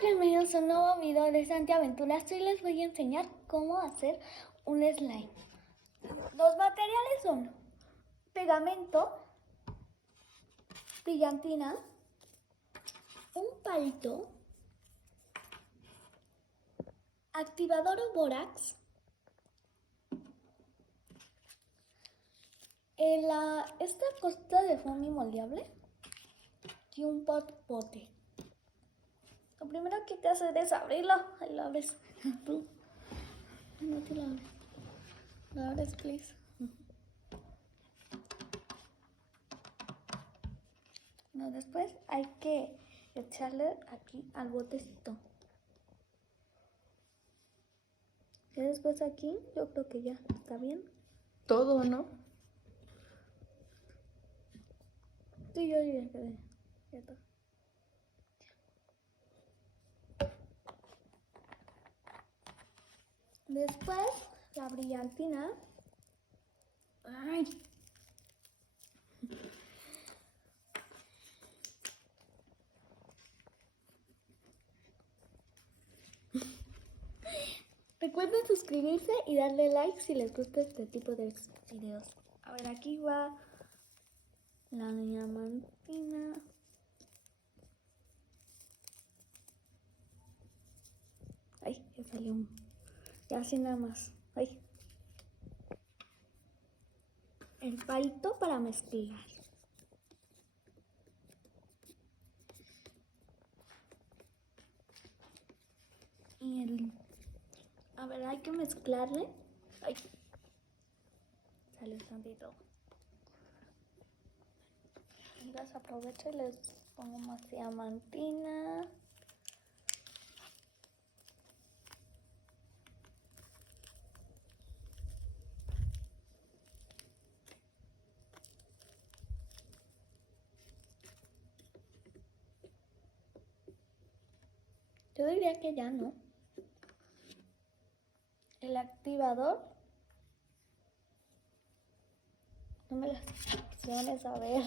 Bienvenidos a un nuevo video de Santi Aventuras. Hoy les voy a enseñar cómo hacer un slime. Los materiales son pegamento, brillantina, un palito, activador o bórax, esta costa de foamy moldeable y un pote. Lo primero que hay que hacer es abrirlo. Ahí lo abres. No te lo abres. Lo abres, please. No, después hay que echarle aquí al botecito. Y después aquí, yo creo que ya está bien. Todo, ¿no? Sí, yo ya quedé. Ya está. Después, la brillantina. Ay. Recuerden suscribirse y darle like si les gusta este tipo de videos. A ver, aquí va la diamantina. Ay, ya salió. Ya así nada más. Ay. El palito para mezclar. Y a ver, hay que mezclarle. Ay. Salió tantito. Las aprovecho y les pongo más diamantina. Yo diría que ya no. El activador. No me las opciones, a ver.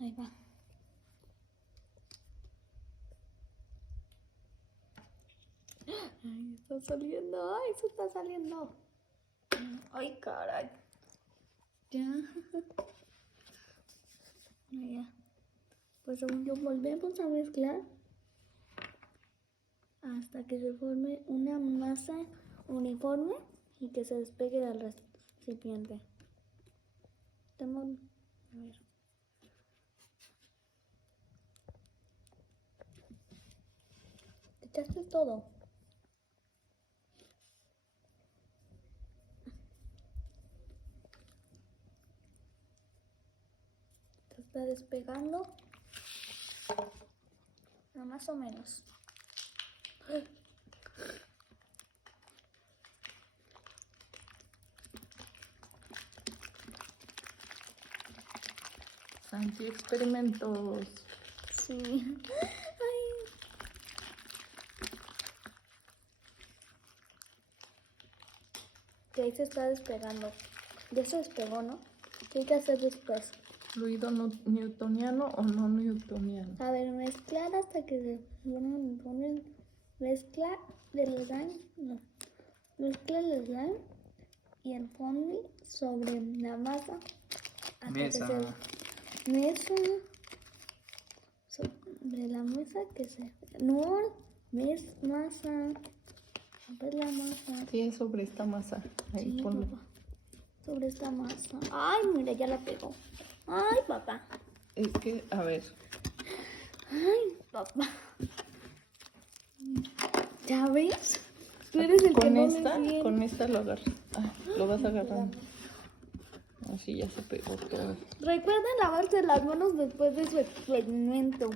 Ahí va. Ay, está saliendo. Ay, se está saliendo. Ay, caray. Ya. Ay, ya. Pues según yo volvemos a mezclar hasta que se forme una masa uniforme y que se despegue del recipiente. Estamos, a ver. Echaste todo. Se está despegando. No, más o menos. Santi experimentos. Sí. Ay. Que ahí se está despegando. Ya se despegó, ¿no? ¿Qué hay que hacer después? ¿Fluido newtoniano o no newtoniano? A ver, mezclar hasta que se ponen mezcla del slime, no, mezcla el slime y el foamy sobre la masa hasta Mesa. que se mesa sobre la mesa que se no masa, a ver la masa. Sí, es sobre esta masa. Ahí Sí, ponlo. papá, sobre esta masa. Ay, mira, ya la pegó. Ay, papá. Es que, a ver. Ay, papá. ¿Ya ves? Tú eres el que Con no esta, me con esta lo agarras. Ah, lo vas agarrando. Así ya se pegó todo. Recuerden lavarse las manos después de su experimento.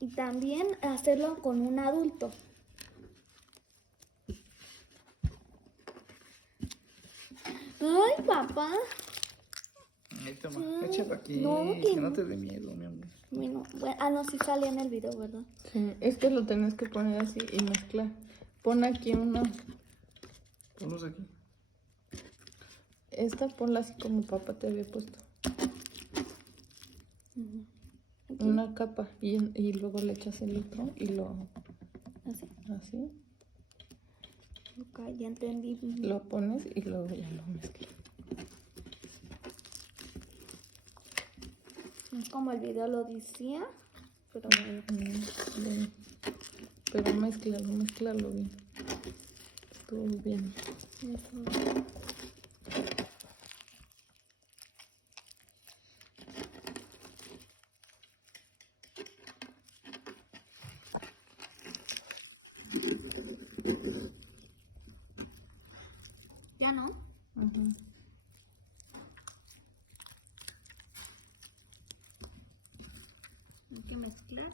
Y también hacerlo con un adulto. Ay, papá. Ahí toma, échalo aquí, No, que no te dé miedo, mi amor. Bueno, no, sí sale en el video, ¿verdad? Sí, es que lo tenés que poner así y mezclar. Pon aquí una. Ponlos aquí. Esta ponla así como papá te había puesto. Ujú. Una capa y luego le echas el otro y lo Así. así. Ok, ya entendí. Lo pones y luego ya lo mezclas. Es como el video lo decía, pero bueno. Bien. Pero mezclalo bien. Estuvo bien. Eso. Ya no. Ajá. Hay que mezclar.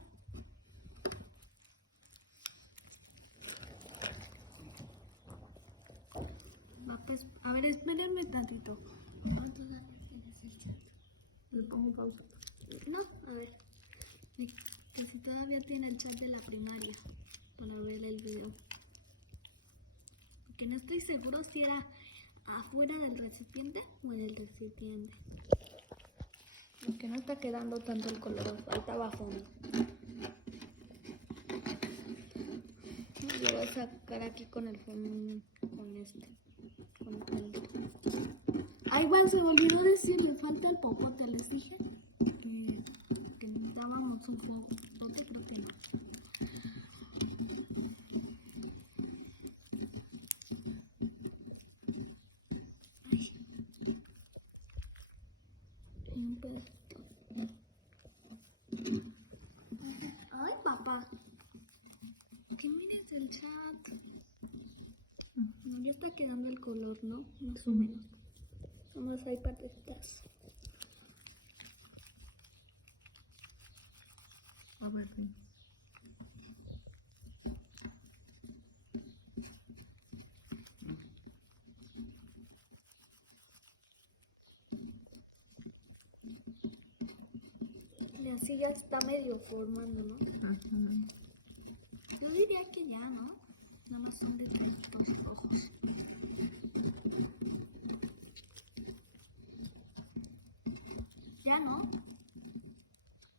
Va, pues, a ver, espérenme tantito. ¿Cuántos años tienes el chat? Le pongo pausa. No, a ver. Que si todavía tiene el chat de la primaria para ver el video. Porque no estoy seguro si era afuera del recipiente o en el recipiente. Porque no está quedando tanto el color, faltaba fondo. Lo voy a sacar aquí con el fondo, con este. Con el... Ay, bueno, se me olvidó decir, le falta el popote, les dije que necesitábamos un popote, creo que no. Ay. Y un pedacito. Ay, papá. Que mires el chat. No, ya está quedando el color, ¿no? Más o menos. Nomás hay patitas. A ver. Y así ya está medio formando, ¿no? Ajá. Yo diría que ya, ¿no? Nada más son detallitos rojos. Ya, ¿no?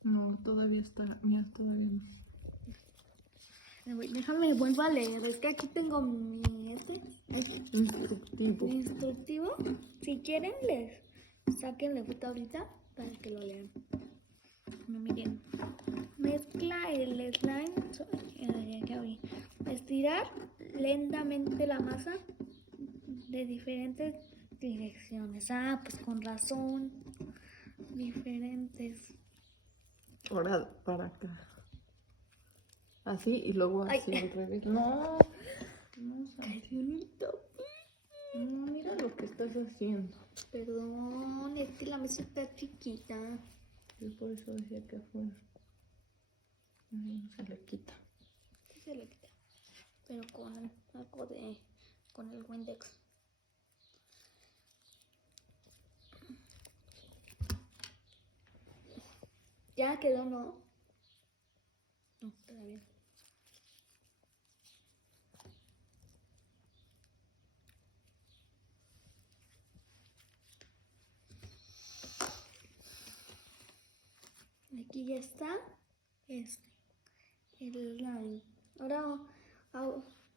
No, todavía está. Mira, todavía no. Déjame vuelvo a leer. Es que aquí tengo mi Instructivo. mi instructivo. Si quieren, sáquenle foto ahorita para que lo lean. No, miren. Mezcla el slime. Ya vi. Estirar lentamente la masa de diferentes direcciones. Ah, pues con razón. Diferentes. Ahora para acá. Así y luego así Ay. al revés. No, no, Sancionita. No, mira lo que estás haciendo. Perdón, es que la mesa está chiquita. Yo por eso decía que afuera. Ahí no se le quita. Sí se le quita. Pero con algo de. Con el Windex. Ya quedó, ¿no? No, todavía. Aquí ya está. El slime.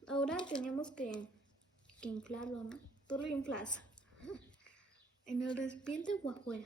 Ahora tenemos que inflarlo, ¿no? Tú lo inflas. ¿En el recipiente o afuera?